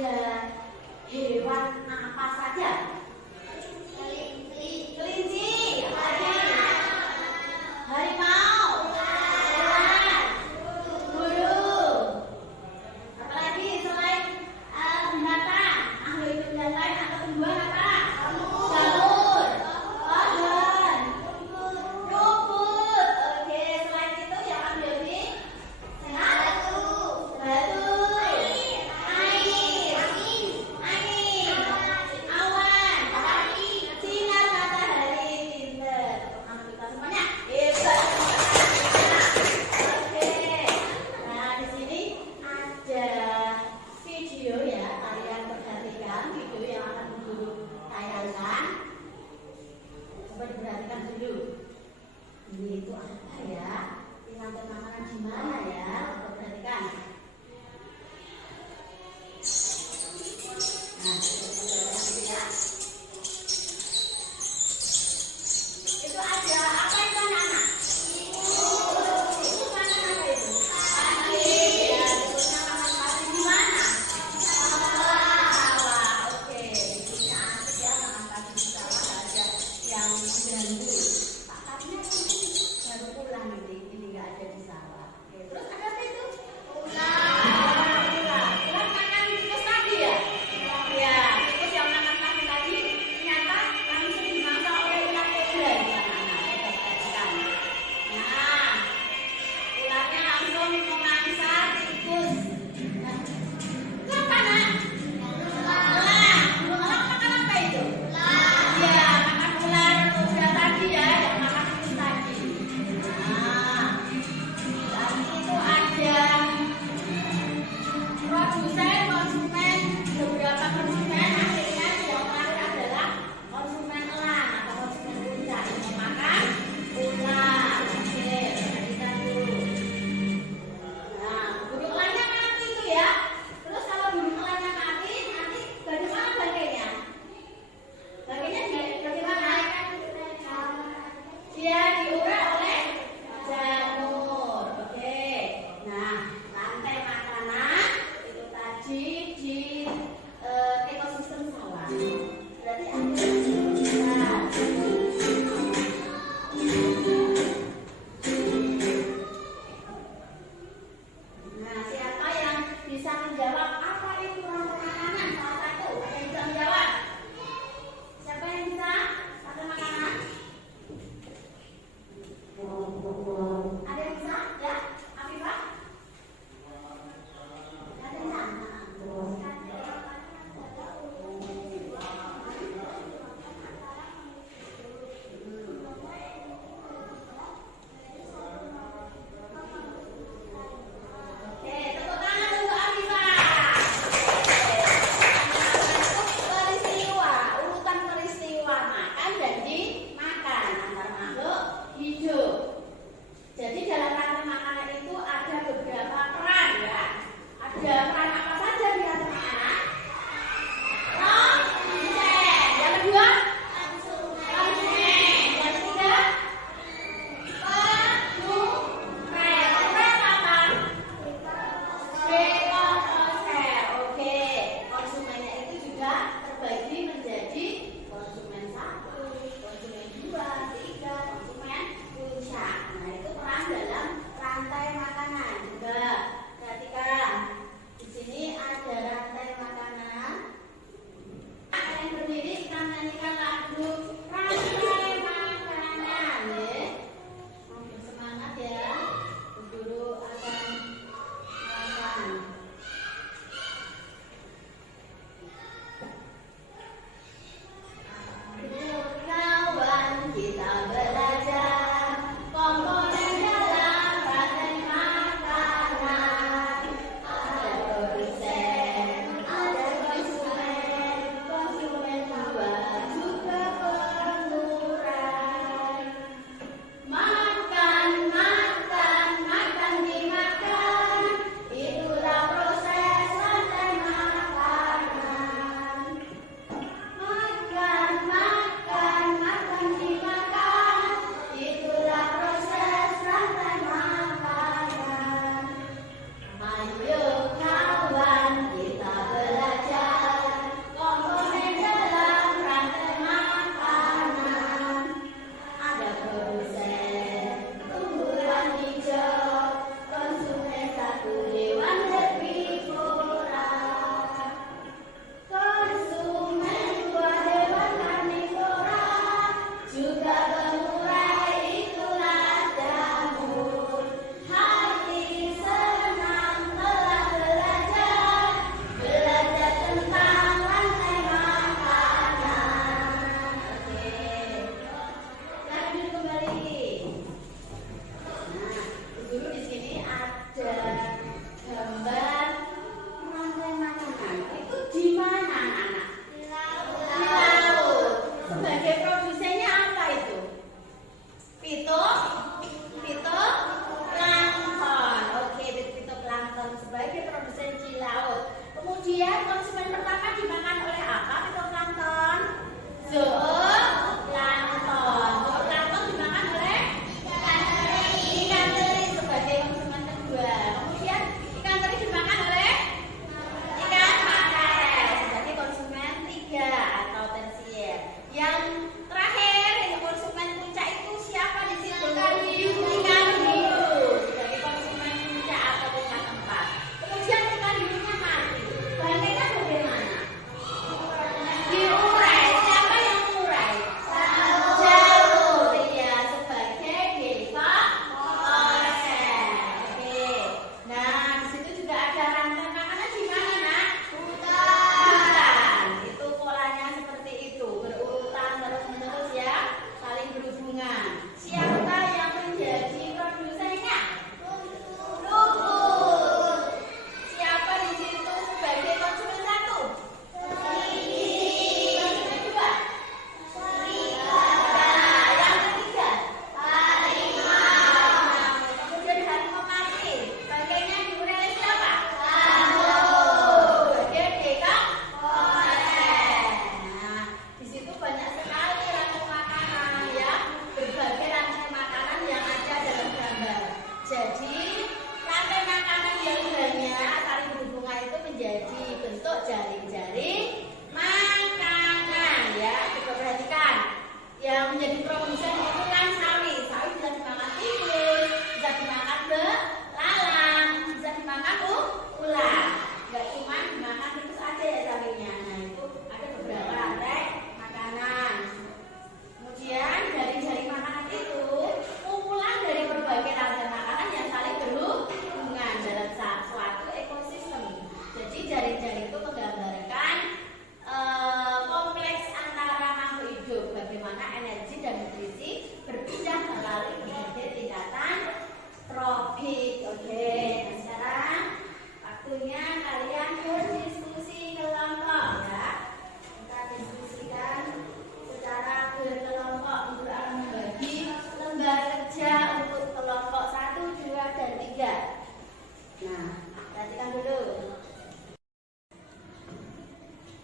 ada hewan apa saja? Kelinci, harimau, burung. Apalagi selain binatang, makhluk hidup yang lain atau tumbuhan apa? Jamur, pohon, rumput. Oke, selain itu yang ambil nih batu, air, angin, awan, sinar matahari. Pinter. Kita semuanya hebat. Oke. Nah, di sini ada video ya. Kalian perhatikan video yang akan Guru tayangkan. Coba diperhatikan dulu. Ini itu apa ya? Pengantin makanan di mana ya? Coba perhatikan. Nah, perhatikan ya. Itu ada apa itu anak-anak? Itu makanan apa itu? Pasti. Ya, terusnya makan pasti di mana? Sawah. Oke, di sini asik ya makan pasti di sawah. Nggak ada yang mengganggu. Pak Patinya baru pulang ini nggak ada di sawah. Oke, terus ada apa itu? Ular. Ular makan tikus tadi ya? Ya, tikus yang makan pasti tadi ternyata langsung dimangsa oleh ular kobra di sana. Perhatikan. Nah, ularnya langsung memangsa tikus. Nah, itu apa nak? Elang. Elang makan apa itu? Ya, makan ular kobra tadi ya, yang makan tikus tadi. Nah, dan itu ada produsen, konsumen, beberapa konsumen. Akhirnya yang terakhir adalah konsumen elang atau konsumen ular yang memakan ular. Oke, perhatikan dulu. Nah, burung elangnya mati itu ya. Terus kalau burung elangnya mati, nanti bagaimana bangkainya? Bangkainya bagaimana? Dia diurai oleh jamur. Oke. Nah, rantai makanan itu tadi di ekosistem sawah. Berarti ada Nah, siapa yang bisa menjawab apa itu rantai makanan? Salah satu, ada yang bisa menjawab? Siapa yang bisa? Rantai makanan? Ada yang bisa? Ya, Afifah? Ada yang bisa? itu menggambarkan kompleks antara makhluk hidup, bagaimana energi dan nutrisi berpindah melalui berbagai tingkatan tropik. Oke, nah sekarang waktunya kalian berdiskusi kelompok ya. Kita diskusikan secara berkelompok untuk akan membagi lembar kerja untuk kelompok 1, 2, dan 3. Nah, perhatikan dulu.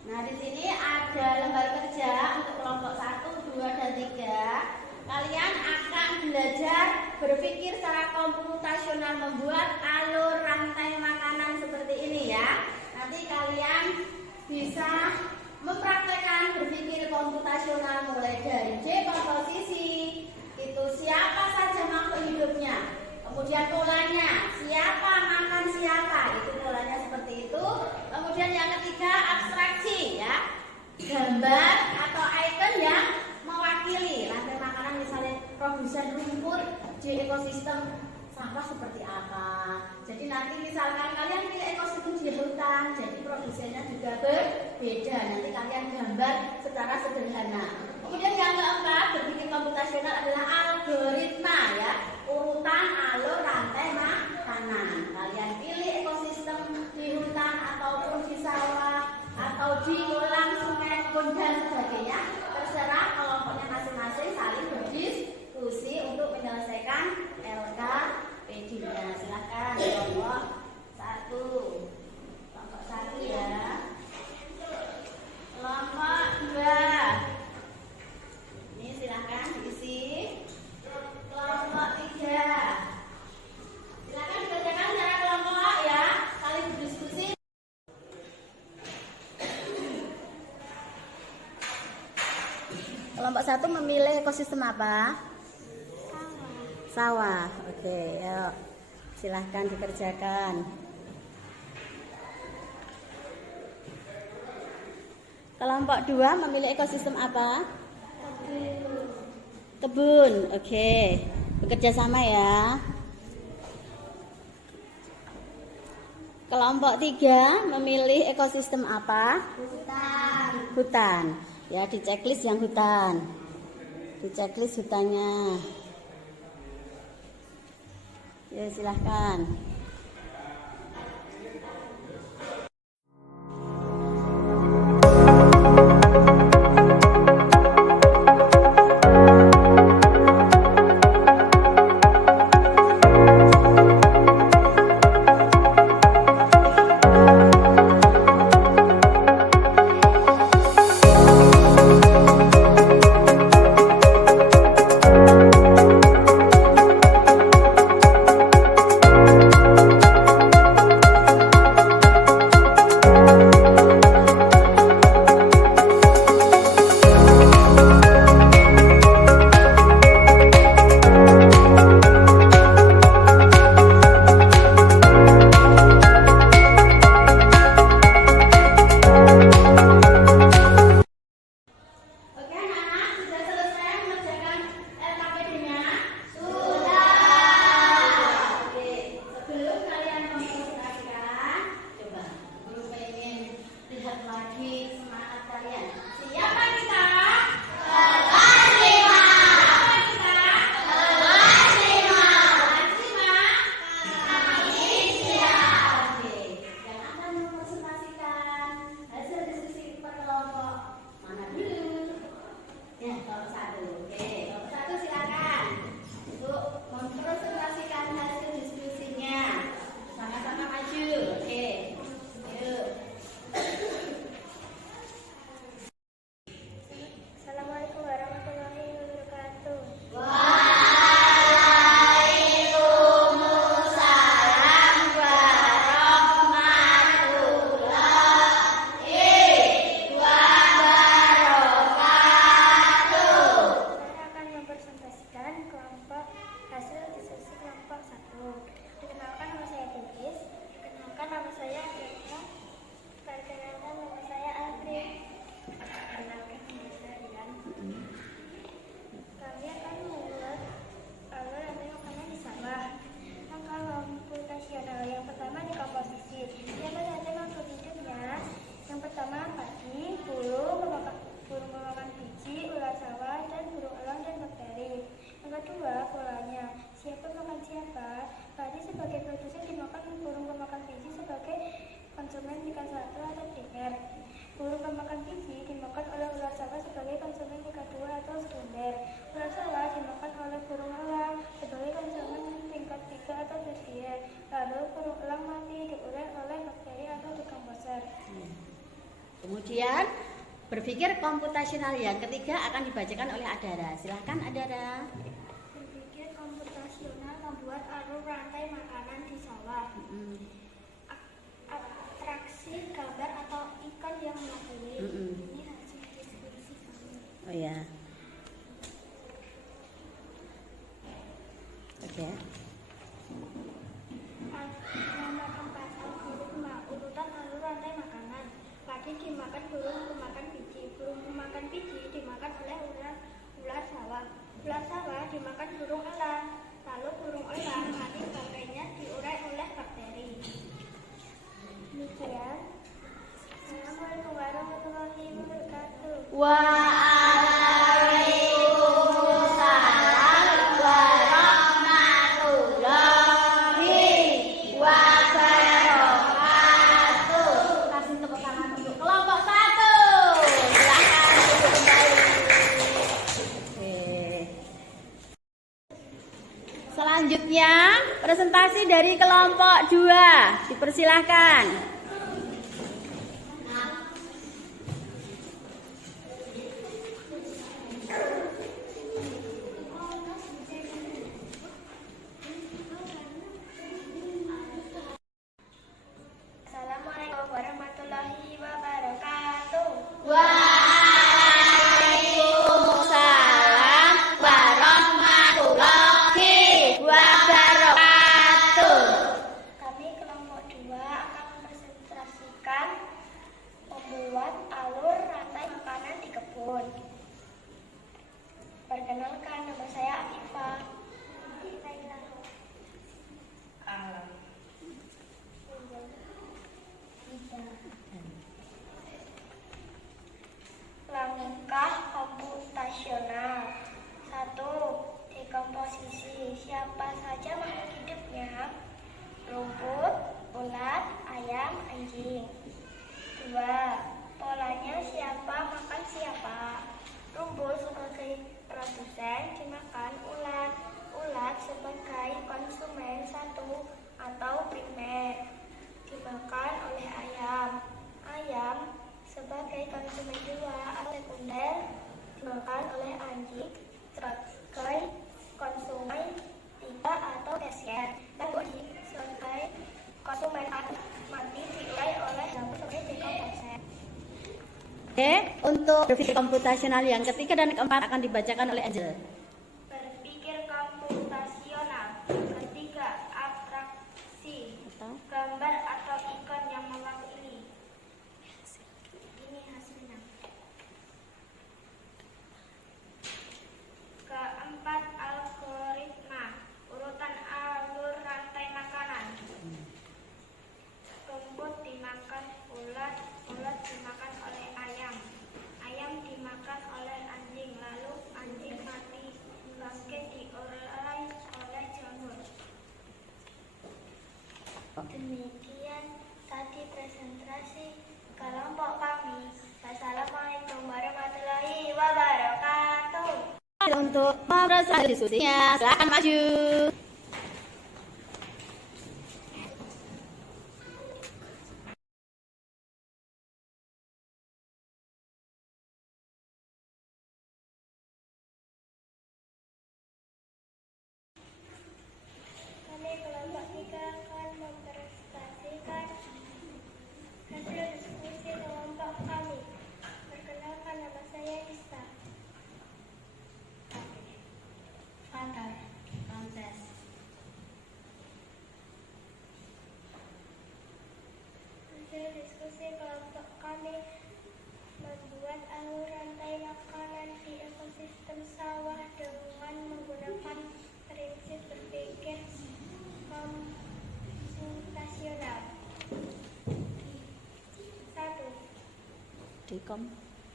Nah, di sini ada lembar kerja untuk kelompok 1, 2, dan 3. Kalian akan belajar berpikir secara komputasional membuat alur rantai makanan seperti ini ya. Nanti kalian bisa mempraktekkan berpikir komputasional mulai dari D komposisi, itu siapa saja makhluk hidupnya, kemudian polanya, siapa makan siapa, itu polanya seperti itu. Kemudian yang ketiga abstraksi ya, gambar atau icon yang mewakili rantai makanan, misalnya produsen rumput di ekosistem sampah seperti apa. Jadi nanti misalkan kalian pilih ekosistem di hutan, jadi produsennya juga berbeda. Nanti kalian gambar secara sederhana. Kemudian yang keempat berpikir komputasional adalah algoritma ya, urutan alur rantai makanan. Kalian pilih ekosistem di hutan ataupun di sawah atau di kolam, sungai, kebun dan sebagainya. Terserah kelompoknya masing-masing saling berdiskusi untuk menyelesaikan LKPD-nya. Silakan kelompok 1. Kelompok 1 ya. Kelompok 2. Ini silakan diisi. Kelompok 3. Silakan dikerjakan secara kelompok ya. Saling berdiskusi. Kelompok 1 memilih ekosistem apa? Sawah. Oke, yuk. Silahkan dikerjakan. Kelompok 2 memilih ekosistem apa? Kebun. Oke. Bekerja sama ya. Kelompok 3 memilih ekosistem apa? Hutan. Hutan. Ya, di checklist yang hutan. Di checklist hutannya. Ya, silahkan. Kemudian berpikir komputasional yang ketiga akan dibacakan oleh Adara. Silahkan Adara. Berpikir komputasional membuat alur rantai makanan di sawah. Atraksi gambar atau ikon yang mewakili. Ini hasil diskusi kami. Oh ya. Oke. Nama tempat algoritma urutan alur rantai makanan. Padi dimakan burung pemakan biji. Burung pemakan biji dimakan oleh ular sawah. Ular sawah dimakan burung elang. Lalu burung elang mati, bakterinya diurai oleh bakteri. Demikian. Assalamualaikum warahmatullahi wabarakatuh. Waalaikumsalam warahmatullahi wabarakatuh. Kasih tepuk tangan untuk kelompok 1. Silahkan duduk kembali. Oke. Selanjutnya presentasi dari kelompok 2. Dipersilahkan. Assalamualaikum warahmatullahi wabarakatuh. Waalaikumsalam warahmatullahi wabarakatuh. Kami kelompok 2 akan mempresentasikan membuat alur rantai makanan di kebun. Perkenalkan, nama saya Afifah. Alam. Langkah komputasional. 1. Dekomposisi. Siapa saja makhluk hidupnya? Rumput, ulat, ayam, anjing. 2. Polanya siapa makan siapa? Rumput sebagai produsen dimakan ulat. Ulat sebagai konsumen satu atau primer dimakan oleh ayam. Ayam sebagai konsumen 2 atau sekunder dimakan oleh anjing sebagai konsumen 3 atau tersier. Dan anjing sebagai konsumen mati diurai oleh lampu sebagai dekomposer. Oke, untuk berpikir komputasional yang ketiga dan keempat akan dibacakan oleh Angel. Berpikir komputasional. Ketiga, abstraksi. Gambar atau ikon yang mewakili. Ini hasilnya. Keempat, algoritma. Urutan alur rantai makanan. Rumput dimakan ulat, ulat dimakan oleh ayam. Ayam dimakan oleh anjing, lalu anjing mati, bangkai diurai oleh jamur. Demikian tadi presentasi kelompok kami. Wassalamualaikum warahmatullahi wabarakatuh. Untuk mempresentasi diskusinya, silakan maju. Kami kelompok 3 akan mempresentasikan hasil diskusi kelompok kami. Perkenalkan, nama saya Ista. Pantar, proses. Hasil diskusi kelompok kami membuat alur rantai makanan di ekosistem sawah dengan menggunakan prinsip berpikir komputasional. 1.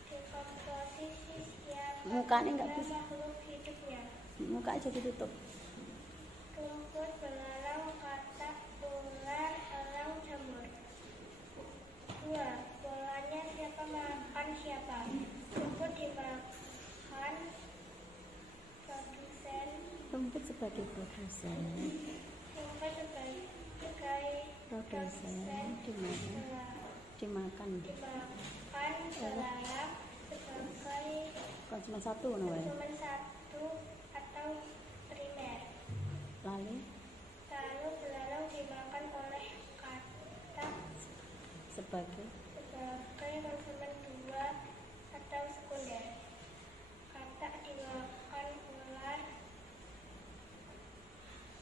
Dekomposisi siapa Mukanya nggak bisa. makhluk hidupnya. Muka aja ditutup. Rumput, belalang, katak, ular, elang, jamur. 2. Polanya siapa makan siapa? Rumput dimakan produsen. Rumput sebagai produsen. Rumput sebagai Produsen dimakan. dimakan Cuma satu namanya. Cuma satu atau primer. Lalu Belalang dimakan oleh kata sebagai konsumen dua atau sekunder. Kata dimakan ular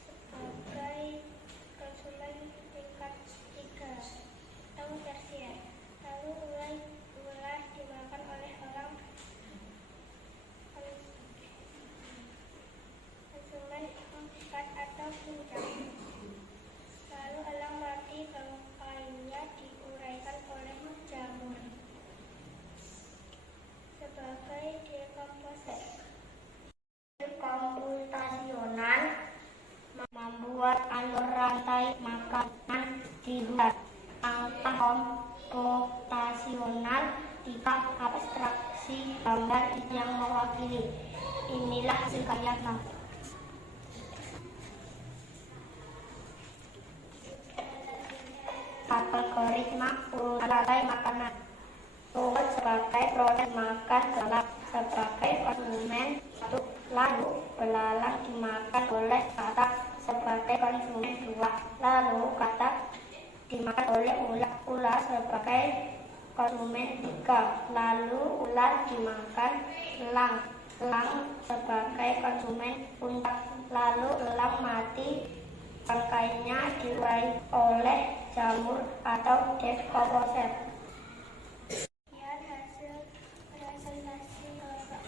sebagai konsumen tingkat 3 atau tersier. Lalu ular dimakan oleh orang konsumen 4 atau puncak. Lalu elang mati bangkainya diuraikan oleh jamur sebagai dekomposer. Komputasional membuat alur rantai makanan dibuat. Angka komputasional tiga abstraksi gambar yang mewakili. Inilah hasil karya algoritma urutan rantai makanan. Rumput sebagai proses makan gelap sebagai konsumen 1, lalu belalang dimakan oleh katak sebagai konsumen 2, lalu katak dimakan oleh ular sebagai konsumen 3, lalu ular dimakan elang sebagai konsumen puncak, lalu elang mati bangkainya diurai oleh jamur atau dekomposer. Sekian hasil presentasi Bapak.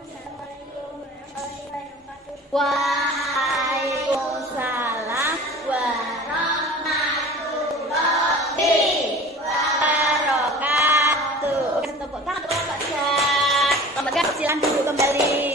Assalamualaikum warahmatullahi wabarakatuh. Waalaikumsalam warahmatullahi wabarakatuh. Tepuk tangan untuk Bapak Syah. Silakan duduk kembali.